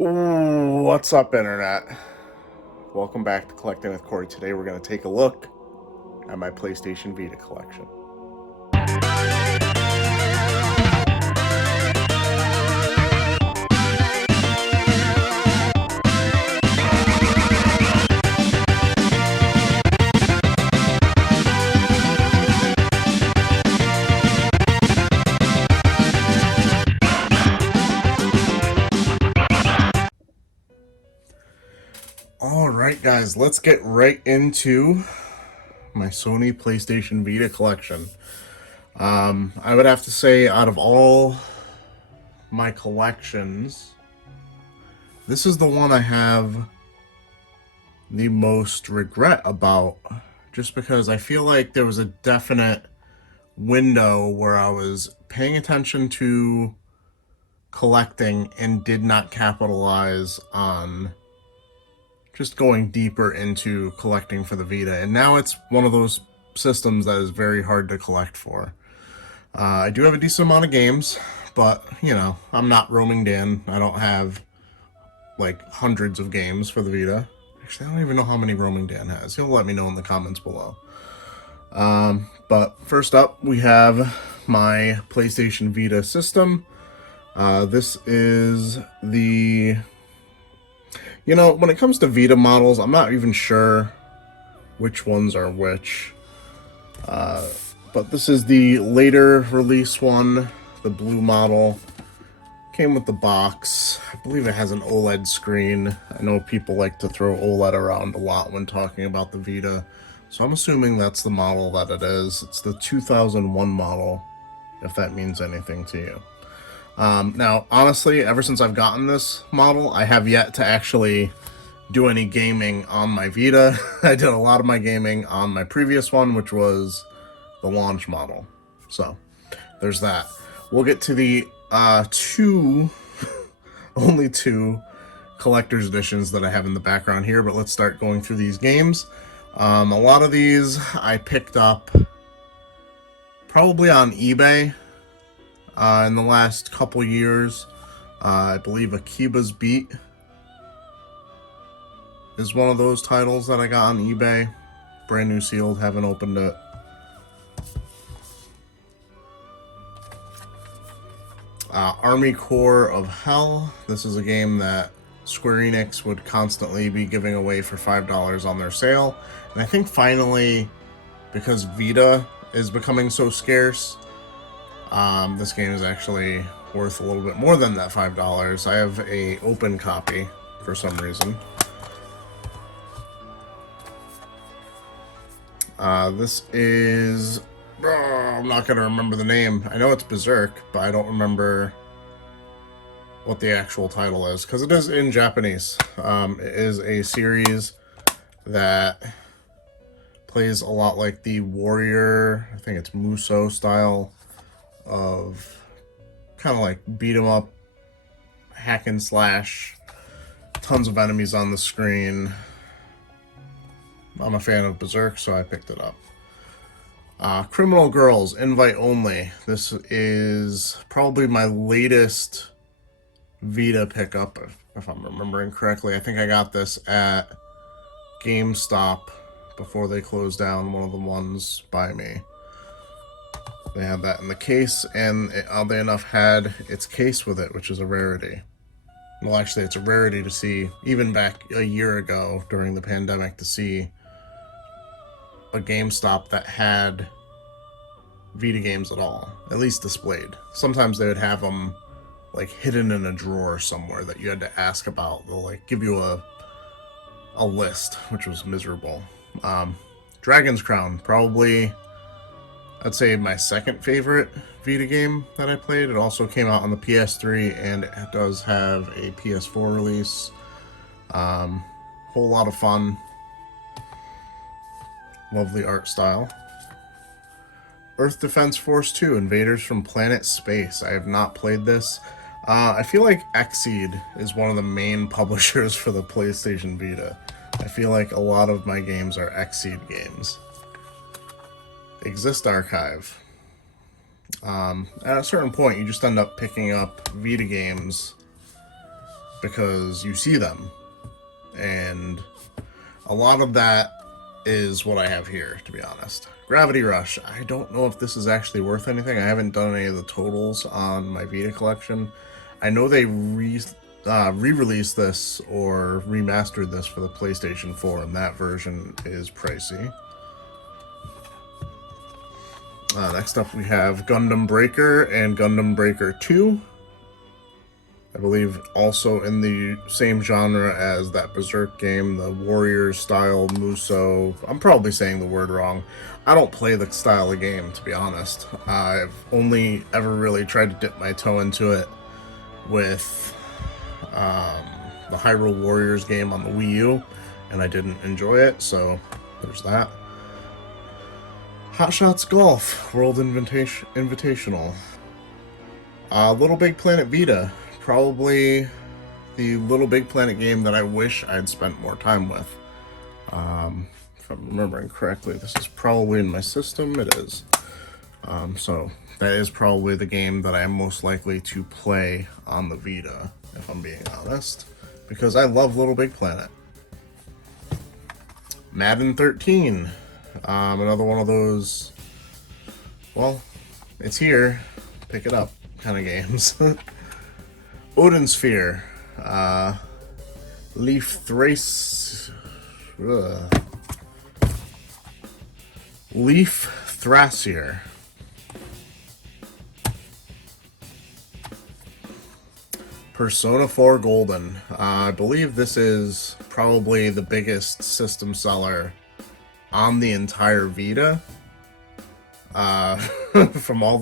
Ooh, what's up, Internet? Welcome back to Collecting with Cory. Today we're going to take a look at my PlayStation Vita collection. Alright, guys, let's get right into my Sony PlayStation Vita collection. I would have to say, out of all my collections, this is the one I have the most regret about, just because I feel like there was a definite window where I was paying attention to collecting and did not capitalize on just going deeper into collecting for the Vita. And now it's one of those systems that is very hard to collect for. I do have a decent amount of games, but, I'm not roaming Dan. I don't have, like, hundreds of games for the Vita. Actually, I don't even know how many roaming Dan has. He'll let me know in the comments below. But first up, we have my PlayStation Vita system. This is the... when it comes to Vita models, I'm not even sure which ones are which. But this is the later release one, the blue model. Came with the box. I believe it has an OLED screen. I know people like to throw OLED around a lot when talking about the Vita. So I'm assuming that's the model that it is. It's the 2001 model, if that means anything to you. Now, honestly, ever since I've gotten this model, I have yet to actually do any gaming on my Vita. I did a lot of my gaming on my previous one, which was the launch model. So, there's that. We'll get to the only two collector's editions that I have in the background here, but let's start going through these games. A lot of these I picked up probably on eBay in the last couple years. I believe Akiba's Beat is one of those titles that I got on eBay. Brand new sealed, haven't opened it. Army Corps of Hell. This is a game that Square Enix would constantly be giving away for $5 on their sale. And I think finally, because Vita is becoming so scarce, this game is actually worth a little bit more than that $5. I have a open copy for some reason. This is... I'm not going to remember the name. I know it's Berserk, but I don't remember what the actual title is, because it is in Japanese. It is a series that plays a lot like the Warrior, I think it's Musou style of kind of like beat 'em up, hack and slash, tons of enemies on the screen. I'm a fan of Berserk, so I picked it up. Criminal Girls, invite only. This is probably my latest Vita pickup, if I'm remembering correctly. I think I got this at GameStop before they closed down one of the ones by me. They had that in the case, and it, oddly enough, had its case with it, which is a rarity. Well, actually, it's a rarity to see, even back a year ago during the pandemic, to see a GameStop that had Vita games at all, at least displayed. Sometimes they would have them like hidden in a drawer somewhere that you had to ask about. They'll like give you a list, which was miserable. Dragon's Crown, probably I'd say my second favorite Vita game that I played. It also came out on the PS3, and it does have a PS4 release. Whole lot of fun. Lovely art style. Earth Defense Force 2, Invaders from Planet Space. I have not played this. I feel like Xseed is one of the main publishers for the PlayStation Vita. I feel like a lot of my games are Xseed games. Exist Archive. At a certain point, you just end up picking up Vita games because you see them. And a lot of that is what I have here, to be honest. Gravity Rush. I don't know if this is actually worth anything. I haven't done any of the totals on my Vita collection. I know they re-released this or remastered this for the PlayStation 4, and that version is pricey. Next up we have Gundam Breaker and Gundam Breaker 2. I believe also in the same genre as that Berserk game, the Warriors style Muso. I'm probably saying the word wrong. I don't play the style of game, to be honest. I've only ever really tried to dip my toe into it with the Hyrule Warriors game on the Wii U, and I didn't enjoy it, so there's that. Hot Shots Golf World Invitational. Little Big Planet Vita. Probably the Little Big Planet game that I wish I'd spent more time with. If I'm remembering correctly, this is probably in my system. It is. So that is probably the game that I am most likely to play on the Vita, if I'm being honest, because I love Little Big Planet. Madden 13. Another one of those, well, it's here, pick it up kind of games. Odin Sphere. Leaf Thrace. Leaf Thrasier. Persona 4 Golden. I believe this is probably the biggest system seller on the entire Vita. From all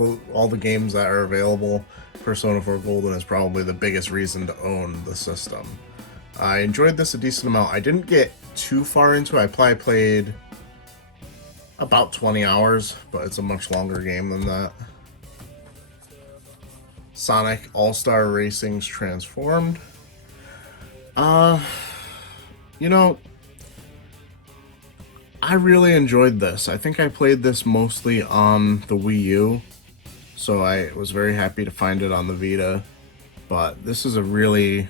the games that are available, Persona 4 Golden is probably the biggest reason to own the system. I enjoyed this a decent amount. I didn't get too far into it. I probably played about 20 hours, but it's a much longer game than that. Sonic All-Star Racing's Transformed. You know, I really enjoyed this. I think I played this mostly on the Wii U, so I was very happy to find it on the Vita. But this is a really,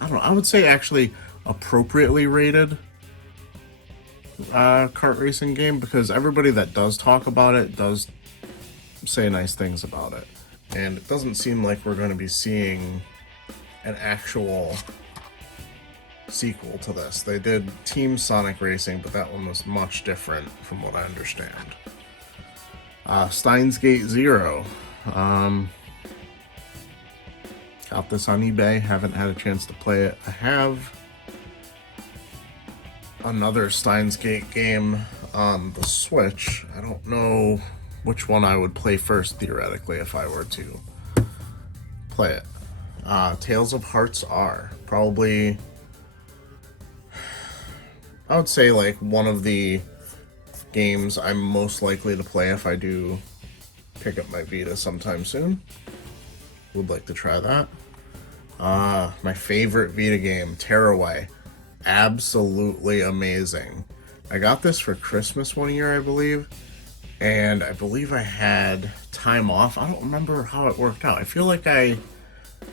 I don't know, I would say actually appropriately rated kart racing game, because everybody that does talk about it does say nice things about it. And it doesn't seem like we're going to be seeing an actual sequel to this. They did Team Sonic Racing, but that one was much different from what I understand. Steins Gate Zero. Got this on eBay. Haven't had a chance to play it. I have another Steins Gate game on the Switch. I don't know which one I would play first, theoretically, if I were to play it. Tales of Hearts R. Probably, I would say, like, one of the games I'm most likely to play if I do pick up my Vita sometime soon. Would like to try that. My favorite Vita game, Tearaway. Absolutely amazing. I got this for Christmas one year, I believe, and I believe I had time off. I don't remember how it worked out. I feel like I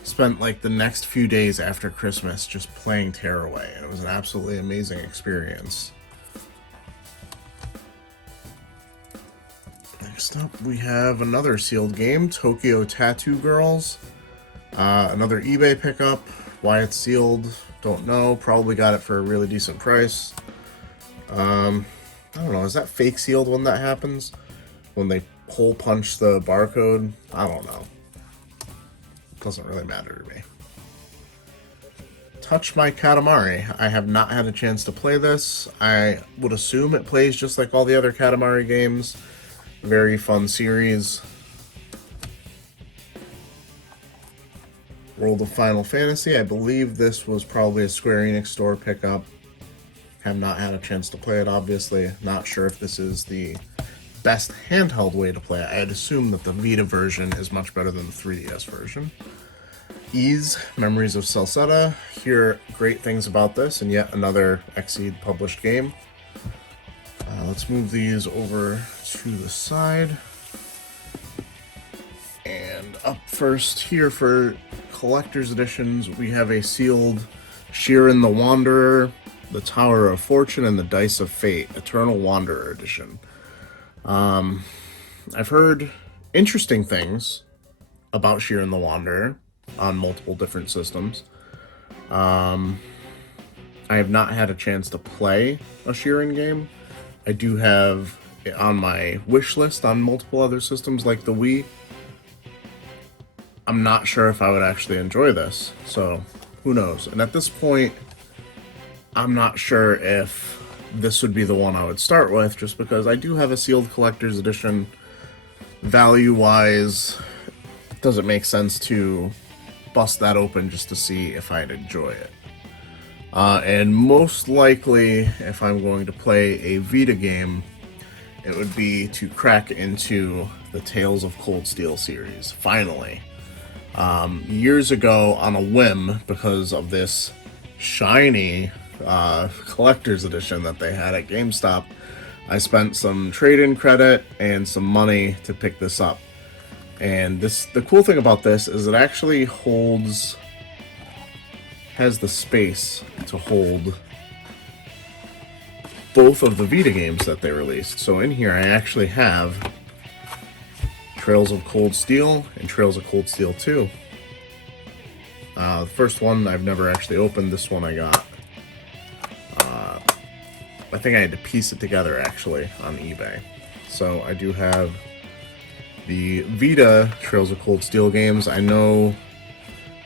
spent like the next few days after Christmas just playing Tearaway, and it was an absolutely amazing experience. Next up, we have another sealed game, Tokyo Tattoo Girls. Another eBay pickup. Why it's sealed, don't know. Probably got it for a really decent price. I don't know, is that fake sealed when that happens? When they hole punch the barcode? I don't know. Doesn't really matter to me. Touch My Katamari. I have not had a chance to play this. I would assume it plays just like all the other Katamari games. Very fun series. World of Final Fantasy. I believe this was probably a Square Enix store pickup. Have not had a chance to play it, obviously. Not sure if this is the best handheld way to play it. I'd assume that the Vita version is much better than the 3DS version. Ys, Memories of Celceta. Hear great things about this, and yet another Xseed published game. Let's move these over to the side. And up first here for collector's editions, we have a sealed Sheeran the Wanderer, the Tower of Fortune, and the Dice of Fate, Eternal Wanderer edition. I've heard interesting things about Sheeran the Wanderer on multiple different systems. I have not had a chance to play a Sheeran game. I do have it on my wish list on multiple other systems like the Wii. I'm not sure if I would actually enjoy this, so who knows. And at this point, I'm not sure if this would be the one I would start with, just because I do have a sealed collector's edition. Value-wise, does it make sense to bust that open just to see if I'd enjoy it? And most likely, if I'm going to play a Vita game, it would be to crack into the Tales of Cold Steel series, finally. Years ago, on a whim, because of this shiny collector's edition that they had at GameStop, I spent some trade-in credit and some money to pick this up. And the cool thing about this is it actually has the space to hold both of the Vita games that they released. So in here I actually have Trails of Cold Steel and Trails of Cold Steel 2. The first one I've never actually opened. This one I got. I think I had to piece it together actually on eBay. So I do have the Vita Trails of Cold Steel games. I know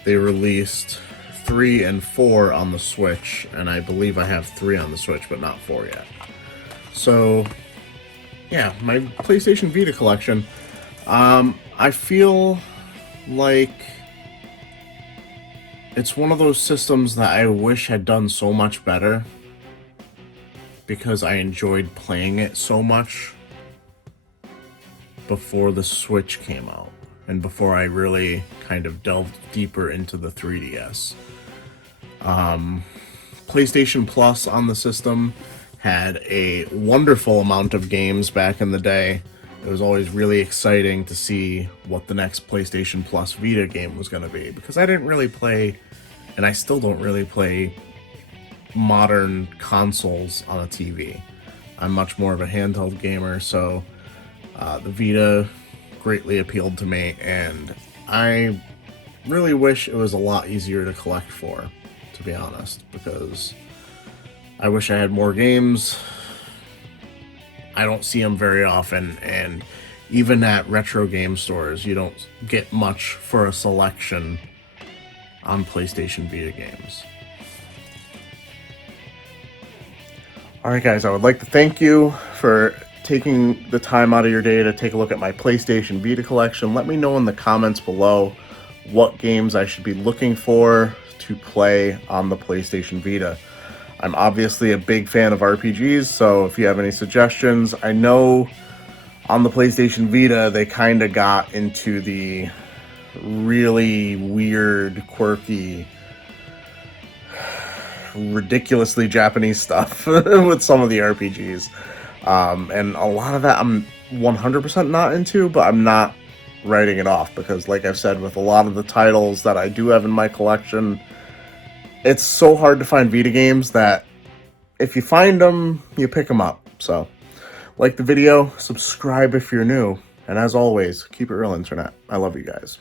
they released 3 and 4 on the Switch, and I believe I have 3 on the Switch, but not 4 yet. So, yeah, my PlayStation Vita collection. I feel like it's one of those systems that I wish had done so much better, because I enjoyed playing it so much before the Switch came out, and before I really kind of delved deeper into the 3DS. PlayStation Plus on the system had a wonderful amount of games back in the day. It was always really exciting to see what the next PlayStation Plus Vita game was going to be, because I didn't really play, and I still don't really play, modern consoles on a TV. I'm much more of a handheld gamer, so the Vita greatly appealed to me, and I really wish it was a lot easier to collect for, to be honest, because I wish I had more games. I don't see them very often, and even at retro game stores, you don't get much for a selection on PlayStation Vita games. Alright guys, I would like to thank you for taking the time out of your day to take a look at my PlayStation Vita collection. Let me know in the comments below what games I should be looking for to play on the PlayStation Vita. I'm obviously a big fan of RPGs, so if you have any suggestions. I know on the PlayStation Vita they kind of got into the really weird, quirky, ridiculously Japanese stuff with some of the RPGs. And a lot of that I'm 100% not into, but I'm not writing it off, because like I've said, with a lot of the titles that I do have in my collection, it's so hard to find Vita games that if you find them, you pick them up. So, like the video, subscribe if you're new, and as always, keep it real, Internet. I love you guys.